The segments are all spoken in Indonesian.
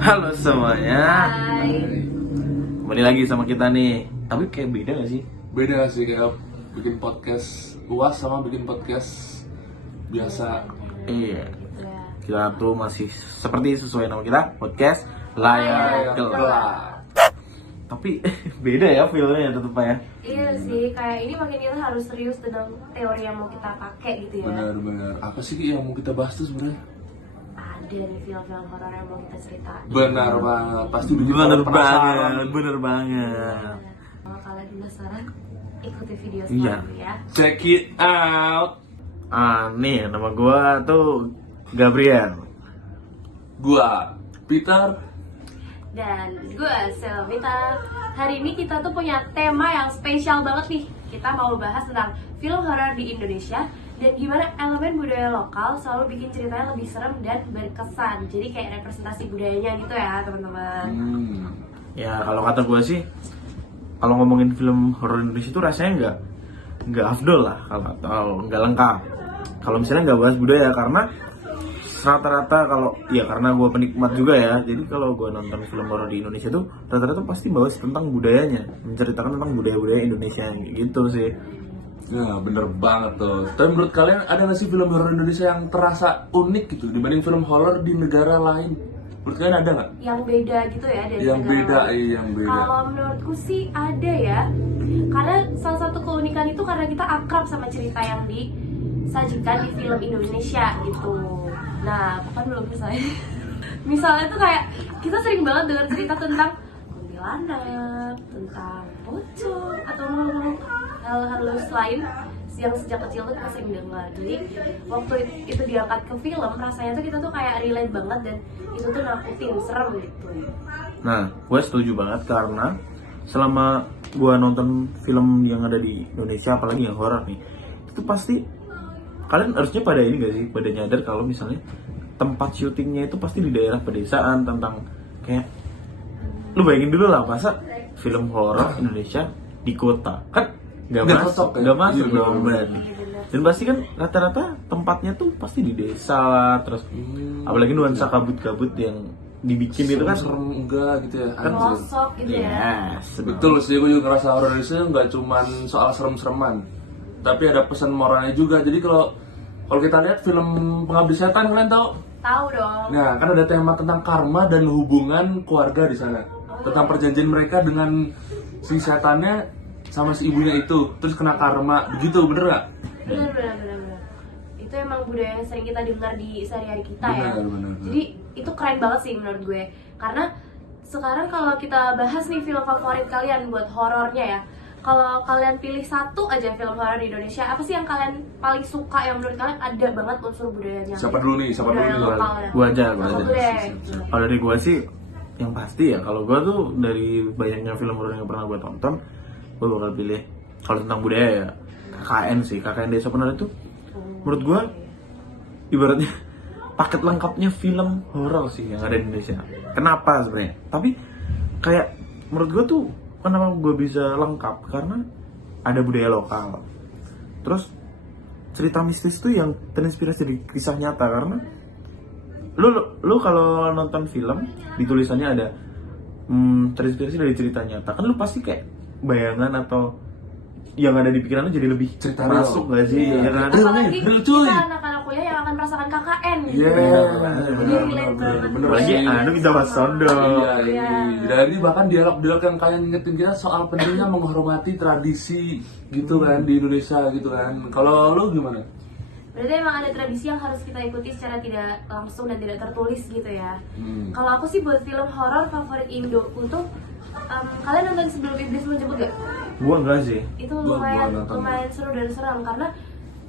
Halo semuanya. Hai. Kembali lagi sama kita nih. Tapi kayak beda gak sih? Beda sih kayak bikin podcast luas sama bikin podcast biasa. Iya. Ya. Kita tuh masih seperti sesuai nama kita, podcast Layar Gelap. Tapi beda ya filmnya tetep ya. Iya sih, kayak ini makin kita harus serius dengan teori yang mau kita pakai gitu ya. Benar-benar. Apa sih yang mau kita bahas tuh sebenarnya? Ada nih film-film horor yang mau kita ceritain. Benar banget. Pasti bikin Bener orang penasaran. banget, bener banget. Kalau kalian penasaran, ikuti video Iya. selanjutnya ya. Check it out. Nih nama gua tuh Gabriel. Gua Peter. Dan gue Selvita. Hari ini kita tuh punya tema yang spesial banget nih. Kita mau bahas tentang film horor di Indonesia dan gimana elemen budaya lokal selalu bikin ceritanya lebih serem dan berkesan. Jadi kayak representasi budayanya gitu ya teman-teman. Ya kalau kata gua sih, kalau ngomongin film horor Indonesia tuh rasanya nggak afdol lah kalau nggak lengkap. Kalau misalnya nggak bahas budaya, karena rata-rata kalau ya karena gue penikmat juga ya, jadi kalau gue nonton film horor di Indonesia tuh rata-rata pasti bahas tentang budayanya, menceritakan tentang budaya-budaya Indonesia gitu sih. Ya bener banget tuh. Tapi menurut kalian ada nggak sih film horor Indonesia yang terasa unik gitu dibanding film horor di negara lain? Menurut kalian ada nggak? Yang beda gitu ya dari Yang negara beda, lain. yang beda. Kalau menurutku sih ada ya. Karena salah satu keunikan itu karena kita akrab sama cerita yang disajikan di film Indonesia gitu. Nah, bukan belum misalnya. Misalnya tuh kayak kita sering banget dengar cerita tentang kuntilanak, tentang pocong atau hal-hal lain yang sejak kecil tuh kita sering dengar. Jadi waktu itu diangkat ke film, rasanya tuh kita tuh kayak relate banget dan itu tuh nakutin, serem gitu. Nah, gue setuju banget karena selama gue nonton film yang ada di Indonesia, apalagi yang horor nih, itu pasti kalian harusnya pada ini gak sih, pada nyadar kalau misalnya tempat syutingnya itu pasti di daerah pedesaan, tentang kayak lu bayangin dulu lah, masa film horor Indonesia di kota kan nggak Nggak masuk, cocok ya? nggak masuk Iya, dong, bener. bener. Dan pasti kan rata-rata tempatnya tuh pasti di desa lah, terus apalagi nuansa kabut-kabut yang dibikin itu kan serem enggak gitu ya? Anjir. Pelosok gitu ya. yes, Betul sih, gue juga ngerasa horor Indonesia nggak cuman soal serem-sereman, tapi ada pesan moralnya juga. Jadi kalau kita lihat film Pengabdi Setan, kalian tahu? Tahu dong. Nah, kan ada tema tentang karma dan hubungan keluarga di sana, tentang perjanjian mereka dengan si setannya sama si ibunya itu, terus kena karma, begitu, bener nggak? Benar. Itu emang budaya yang sering kita dengar di sehari-hari kita ya. Benar. Jadi itu keren banget sih menurut gue. Karena sekarang kalau kita bahas nih film favorit kalian buat horornya ya. Kalau kalian pilih satu aja film horor di Indonesia, apa sih yang kalian paling suka, yang menurut kalian ada banget unsur budayanya? Siapa dulu nih? Budaya lokalnya. Gua aja. Satu deh. Kalau dari gua sih yang pasti ya, kalau gua tuh dari banyaknya film horor yang pernah gua tonton, gua bakal pilih kalau tentang budaya ya KKN sih. KKN Desa Penari itu menurut gua ibaratnya paket lengkapnya film horor sih yang ada di Indonesia. Kenapa sebenarnya? Tapi kayak menurut gua tuh kenapa gua bisa lengkap, karena ada budaya lokal. Terus cerita mistis tuh yang terinspirasi dari kisah nyata, karena lu kalau nonton film di tulisannya ada terinspirasi dari cerita nyata, kan lu pasti kayak bayangan atau yang ada di pikiran lu jadi lebih Cerita masuk real. gak sih? Iya. Ya kan? Apalagi lucu, kita nih. anak-anak kuliah yang akan merasakan KKN gitu. Iya, Jadi relate banget. Apalagi anu kita bahas sondo. Iya. Dari bahkan dialog-dialog yang kalian ingetin kita soal pentingnya menghormati tradisi gitu kan di Indonesia gitu kan. Kalau lu gimana? Berarti emang ada tradisi yang harus kita ikuti secara tidak langsung dan tidak tertulis gitu ya. Kalau aku sih buat film horor favorit Indoku tuh, kalian nonton Sebelum Iblis Menjemput gak? Gua enggak sih. Itu Gua nonton. lumayan seru dan seram karena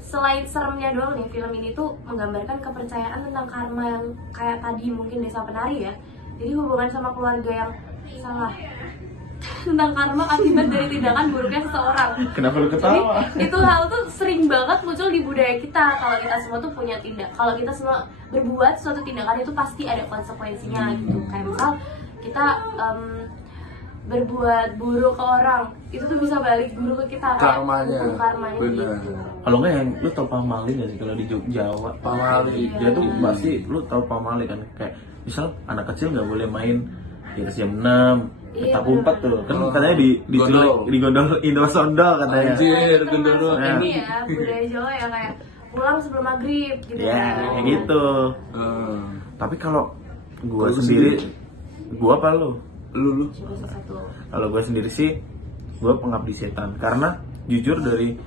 selain seremnya doang nih, film ini tuh menggambarkan kepercayaan tentang karma yang kayak tadi mungkin Desa Penari ya. Jadi hubungan sama keluarga yang salah tentang karma akibat dari tindakan buruknya seseorang. Kenapa lu Jadi ketawa? itu hal tuh sering banget muncul di budaya kita. Kalau kita semua tuh punya kalau kita semua berbuat suatu tindakan itu pasti ada konsekuensinya gitu. Kayak misal kita berbuat buruk ke orang, itu tuh bisa balik buruk ke kita, kayak Karmanya. hukum karmanya Bener. gitu. Kalau nggak yang lu tau pamali nggak sih kalau di Jawa? Pamali. Dia tuh pasti lu tau pamali kan, kayak misal anak kecil nggak boleh main di atas jam 6, Iya, petak umpet tuh kan katanya di Gondol. di gondol Indo Sondol katanya. Anjir, Itu gendero. masuk ini ya budaya Jawa ya, kayak pulang sebelum maghrib gitu Ya, kan. kayak gitu. Tapi kalau gua Kalau lu sendiri, gua apa lu? Lu. Coba satu. Kalau gua sendiri sih, gua Pengabdi Setan. Karena jujur dari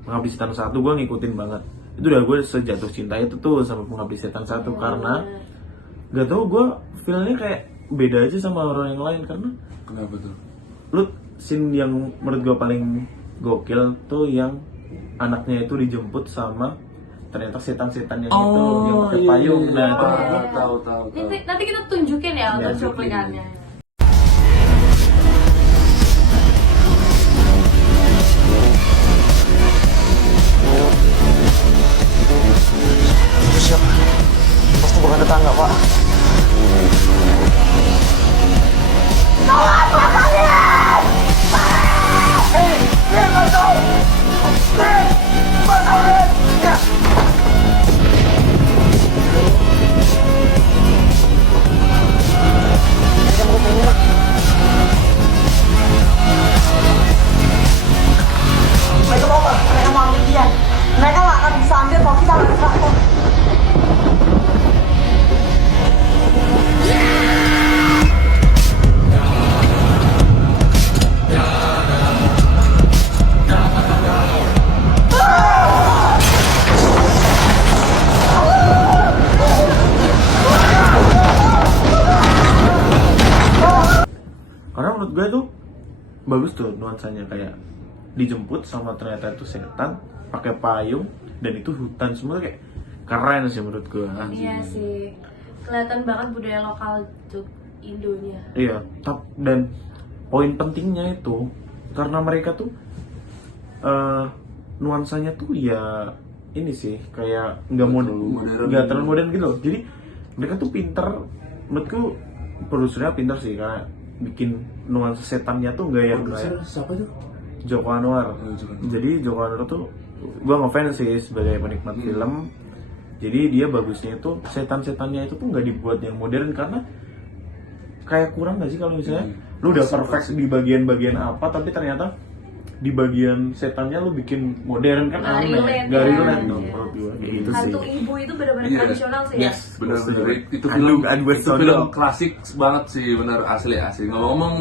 Pengabdi Setan 1 gua ngikutin banget. Itu udah gue sejatuh cinta itu tuh sama Pengabdi Setan 1 karena gak tau gue feelnya kayak beda aja sama orang yang lain karena Kenapa tuh? lu scene yang menurut gue paling gokil tuh yang anaknya itu dijemput sama ternyata setan-setan yang itu yang pakai iya, payung. iya. Nah, itu Tahu. Nanti kita tunjukin ya untuk tunjukin. cuplikannya. Siapa? Pasti bukan tetangga, Pak. Mereka mau apa? Mereka mau ambil dia. Mereka nggak akan bisa ambil kalau kita nggak gerak kok. karena menurut gue tuh bagus tuh nuansanya kayak dijemput sama ternyata itu setan pakai payung dan itu hutan semua kayak keren sih menurut gue. Iya sih, kelihatan banget budaya lokal tuh Indonya. Iya, dan poin pentingnya itu karena mereka tuh nuansanya tuh ya ini sih kayak nggak terlalu modern gitu loh. Jadi mereka tuh pinter, menurutku produsernya pinter sih karena bikin nuansa setannya tuh nggak yang kayak Siapa tuh? Joko Anwar. Joko Anwar. Jadi Joko Anwar tuh gue ngefans sih sebagai penikmat film. Jadi dia bagusnya itu setan-setannya itu tuh nggak dibuat yang modern karena kayak kurang nggak sih kalau misalnya lu udah perfect di bagian-bagian apa tapi ternyata di bagian setannya lu bikin modern kan Nggak aneh, relate nggak ya. relate dong Iya. menurut gue kayak gitu sih. Hantu ibu itu benar-benar Iya. tradisional sih ya. Yes, Benar-benar itu Handuk film Edward itu Snowden. film klasik banget sih, benar asli. Ngomong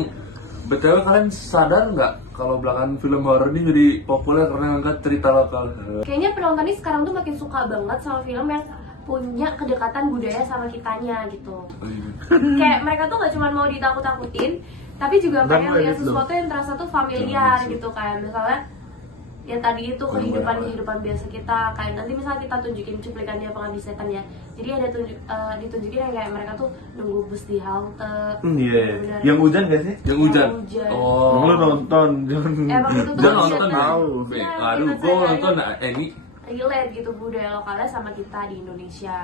BTW kalian sadar nggak kalau belakangan film horor ini jadi populer karena ngangkat cerita lokal? Kayaknya penonton ini sekarang tuh makin suka banget sama film yang punya kedekatan budaya sama kitanya gitu. Kayak mereka tuh gak cuma mau ditakut-takutin, tapi juga Dan pengen mau lihat gitu. sesuatu yang terasa tuh familiar gitu, kayak misalnya ya tadi itu kehidupan biasa kita, kayak nanti misalnya kita tunjukin cuplikannya Pengabdi Setan ya, jadi ada ditunjukin yang kayak mereka tuh nunggu bus di halte. Iya, Bener-bener. yang hujan gak sih? Yang hujan. Lu nonton, jangan. Emang itu tuh Jangan hujan nonton kan? tahu. Iya, Aduh, kita gua sadar nonton ini. relate gitu budaya lokalnya sama kita di Indonesia.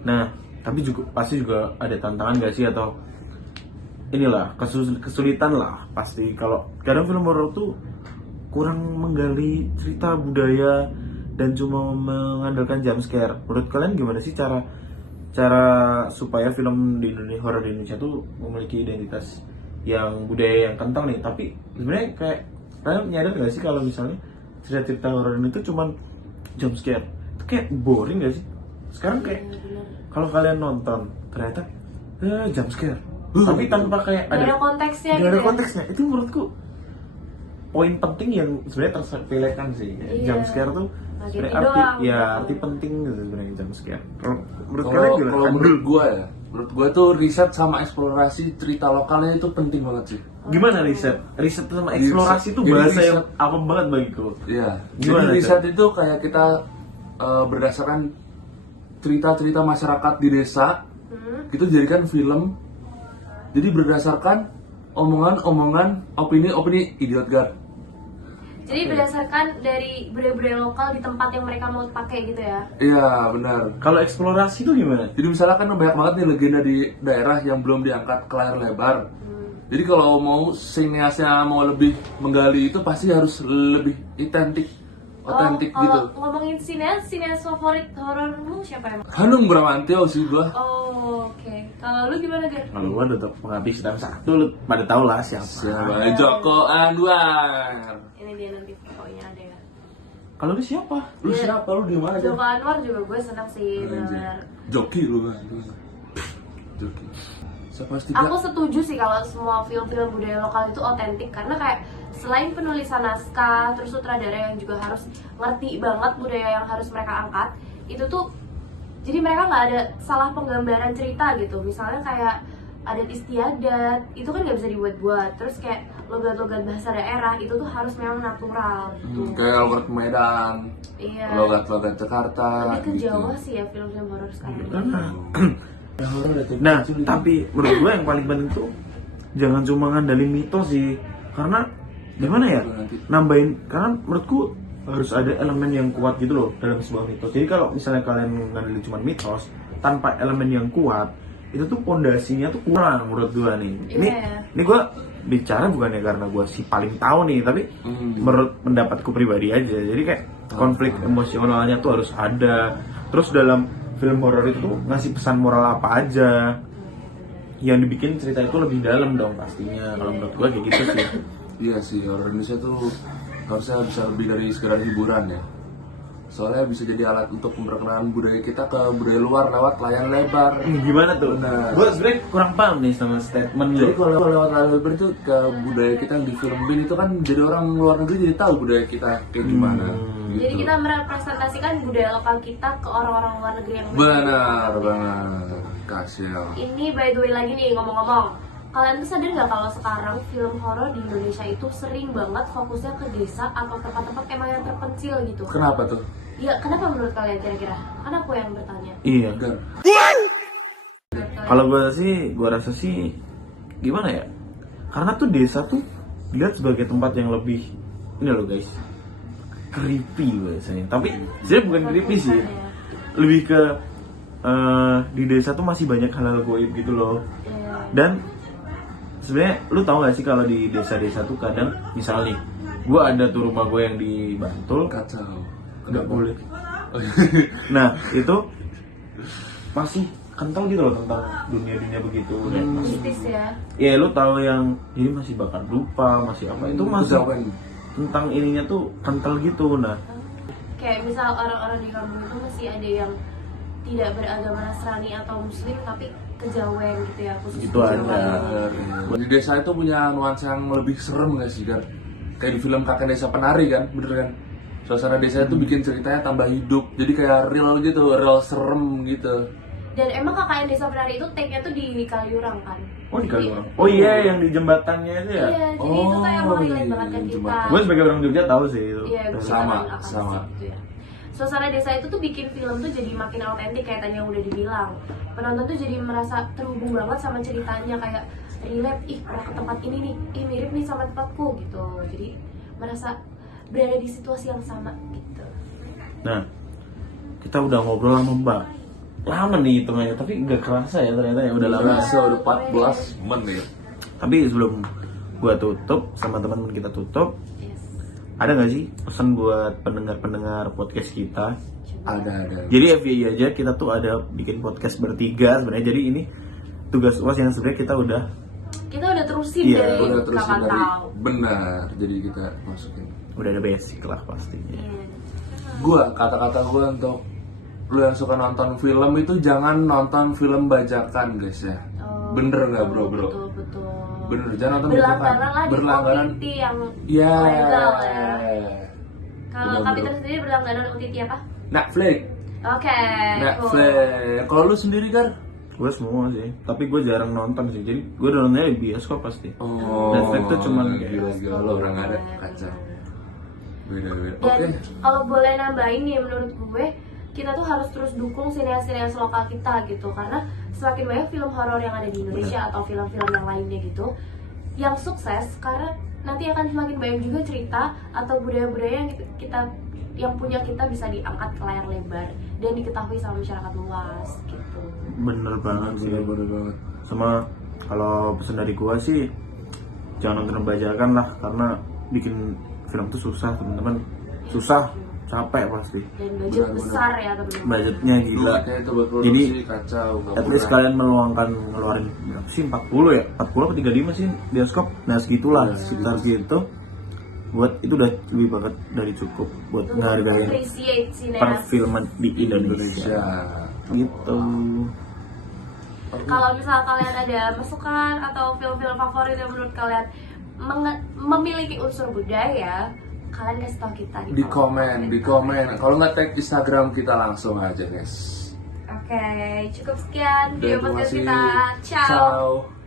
Nah, tapi juga pasti juga ada tantangan gak sih atau inilah kesulitan lah pasti kalau kadang film horor tuh kurang menggali cerita budaya dan cuma mengandalkan jump scare. Menurut kalian gimana sih cara supaya film di Indonesia horor di Indonesia tuh memiliki identitas yang budaya yang kental nih? Tapi sebenarnya kayak kalian nyadar gak sih kalau misalnya cerita horor ini tuh cuman jump scare, itu kayak boring gak sih? Sekarang kayak kalau kalian nonton ternyata jump scare tapi tanpa kayak Gak ada konteksnya nggak gitu ada ya? konteksnya. Itu menurutku poin penting yang sebenarnya tersepelekan sih. Iya. Jump scare tuh Ngagetin sebenarnya arti doang. arti penting gitu sebenarnya jump scare. Kalau menurut kalian Kalau gimana? menurut gua tuh riset sama eksplorasi cerita lokalnya itu penting banget sih. Gimana riset sama eksplorasi itu Jadi bahasa yang riset- apa banget bagiku. Iya. Gimana, Jadi riset itu kayak kita berdasarkan cerita-cerita masyarakat di desa, itu dijadikan film. Jadi berdasarkan omongan-omongan, opini-opini idiot gar. Jadi berdasarkan dari budaya-budaya lokal di tempat yang mereka mau pakai gitu ya. Iya benar. Kalau eksplorasi itu gimana? Jadi misalnya kan banyak banget nih legenda di daerah yang belum diangkat ke layar lebar. Jadi kalau mau sineasnya mau lebih menggali itu pasti harus lebih identik otentik gitu. Kalau ngomongin sineas favorit horormu siapa emang? Hanung Bramantyo sih gua. Oh, oke. Kalau lu gimana, Gar? Kalau gua tetap Pengabdi Setan 1, lu pada tau lah siapa. Siapa? Joko Anwar. Ini dia nanti fotonya ada ya. Kalau lu siapa? Lu siapa? Lu di mana aja? Joko Anwar juga gue senang sih, benar-benar. Joki lu kan. Joki. Siapa pasti Aku setuju sih kalau semua film-film budaya lokal itu otentik karena kayak selain penulisan naskah, terus sutradara yang juga harus ngerti banget budaya yang harus mereka angkat, itu tuh jadi mereka nggak ada salah penggambaran cerita gitu. Misalnya kayak adat istiadat itu kan nggak bisa dibuat-buat, terus kayak logat-logat bahasa daerah itu tuh harus memang natural gitu. kayak logat Medan, Iya. logat Jakarta. Lebih ke gitu. Jawa sih ya film-film horor sekarang. Nah, tapi menurut gue yang paling penting tuh jangan cuma ngandalin mitos sih. Karena gimana ya? Nambahin, karena menurutku harus ada elemen yang kuat gitu loh dalam sebuah mitos. Jadi kalau misalnya kalian ngandelin cuma mitos tanpa elemen yang kuat, itu tuh pondasinya tuh kurang menurut gue nih. Ini gue bicara bukannya karena gue sih paling tahu nih, tapi menurut pendapatku pribadi aja. Jadi kayak konflik emosionalnya tuh harus ada. Terus dalam film horor itu tuh ngasih pesan moral apa aja, yang dibikin cerita itu lebih dalam dong pastinya. Kalau menurut gue kayak gitu sih. Iya sih, horor Indonesia tuh harusnya bisa lebih dari sekedar hiburan ya. Soalnya bisa jadi alat untuk memperkenalkan budaya kita ke budaya luar lewat layar lebar. Gimana tuh? Benar. Gue sebenarnya kurang paham nih sama statement Jadi lu. kalau lewat layar lebar itu ke budaya kita yang difilmin itu kan jadi orang luar negeri jadi tahu budaya kita kayak gimana. Gitu. Jadi kita merepresentasikan budaya lokal kita ke orang-orang luar negeri yang Benar banget, Kasil. Ini by the way lagi nih ngomong-ngomong, kalian tuh sadar nggak kalau sekarang film horor di Indonesia itu sering banget fokusnya ke desa atau tempat-tempat emang yang terpencil gitu? Kenapa tuh? Ya kenapa menurut kalian kira-kira? Kan aku yang bertanya. Iya. Gar. Kalau gue rasa sih gimana ya? Karena tuh desa tuh dilihat sebagai tempat yang lebih ini loh guys, creepy biasanya. Tapi sebenarnya bukan creepy sih, lebih ke di desa tuh masih banyak hal-hal goib gitu loh. Dan sebenarnya lu tau gak sih kalau di desa-desa tuh kadang misalnya nih, gue ada tuh rumah gue yang di Bantul, Kacau. nggak boleh. Nah itu masih kental gitu loh tentang dunia-dunia begitu dan masih Mistis ya. ya lu tahu yang jadi masih bakar dupa, masih apa itu masih Kejauhan. tentang ininya tuh kental gitu. Nah Kayak misal orang-orang di kampung itu masih ada yang tidak beragama Nasrani atau Muslim tapi kejawen gitu ya, khusus Itu kejawen. ada. Di desa itu punya nuansa yang lebih serem gak sih, Gar? Kayak di film Kakek Desa Penari kan, bener kan? Suasana desa itu bikin ceritanya tambah hidup, jadi kayak real gitu, real serem gitu. Dan emang KKN Desa Penari itu take-nya tuh di Kaliurang kan? oh di Kaliurang, oh iya yang di jembatannya itu ya. Iya, jadi itu kayak Oh, relate iya, banget kan kita. jembatan. Gue sebagai orang Jogja tahu sih itu. Iya, gue Sama, juga kan sama. gitu ya. Suasana desa itu tuh bikin film tuh jadi makin autentik kayak tadi yang udah dibilang. Penonton tuh jadi merasa terhubung banget sama ceritanya, kayak relate, ih pernah ke tempat ini nih, ih mirip nih sama tempatku gitu. Jadi merasa berada di situasi yang sama gitu. Nah kita udah ngobrol lama mbak, lama nih hitungannya, tapi nggak kerasa ya ternyata ya udah lama. Berasa udah 14 menit. Tapi sebelum gua tutup sama teman-teman kita tutup, Yes. ada nggak sih pesan buat pendengar-pendengar podcast kita? Ada. Jadi FYI aja kita tuh ada bikin podcast bertiga sebenarnya. Jadi ini tugas UAS yang sebenarnya kita udah terusin Iya, dari Udah terus kapan dari tahu. benar, jadi kita masukin. ada basic lah pastinya. Iya. Kata-kata gue untuk lu yang suka nonton film itu jangan nonton film bajakan guys ya. Oh, Bener nggak bro? Betul. Bener, jangan nonton bajakan. Berlangganan lah di OTT yang Ya. legal ya. Kalau Bener, Kapiter bro. sendiri berlangganan OTT apa? Netflix. Oke. Netflix. Kalau lu sendiri kan? Gue semua sih, tapi gue jarang nonton sih. Jadi gue nontonnya di bioskop pasti. Oh. Netflix tuh cuman kayak- gila lo orang ada kacau. Beda. Dan Oke. kalau boleh nambahin nih, menurut gue kita tuh harus terus dukung sineas-sineas lokal kita gitu, karena semakin banyak film horor yang ada di Indonesia atau film-film yang lainnya gitu yang sukses, karena nanti akan semakin banyak juga cerita atau budaya-budaya yang punya kita bisa diangkat ke layar lebar dan diketahui sama masyarakat luas gitu. Bener banget sih. Bener banget. Sama kalau pesan dari gue sih jangan nonton bajakan lah, karena bikin film tuh susah teman-teman. Susah capek pasti. Dan budget Benar-benar. besar ya teman-teman. Budgetnya gila. Duitnya itu buat produksi Jadi kacau. nggak at least murah. kalian meluangkan ngeluarin berapa sih 40 ya? 40 atau 35 sih bioskop. Nah segitulah Iya, sekitar gitu. Buat itu udah lebih banget dari cukup buat Untuk ngehargain appreciate sineas. perfilman di Indonesia. Indonesia. Gitu. Kalau misal kalian ada masukan atau film-film favorit yang menurut kalian memiliki unsur budaya, kalian kasih tahu kita Di komen, di komen. Kalau nggak tag Instagram kita langsung aja guys. Oke, cukup sekian video Dan terima podcast kasih. kita. Ciao. Ciao.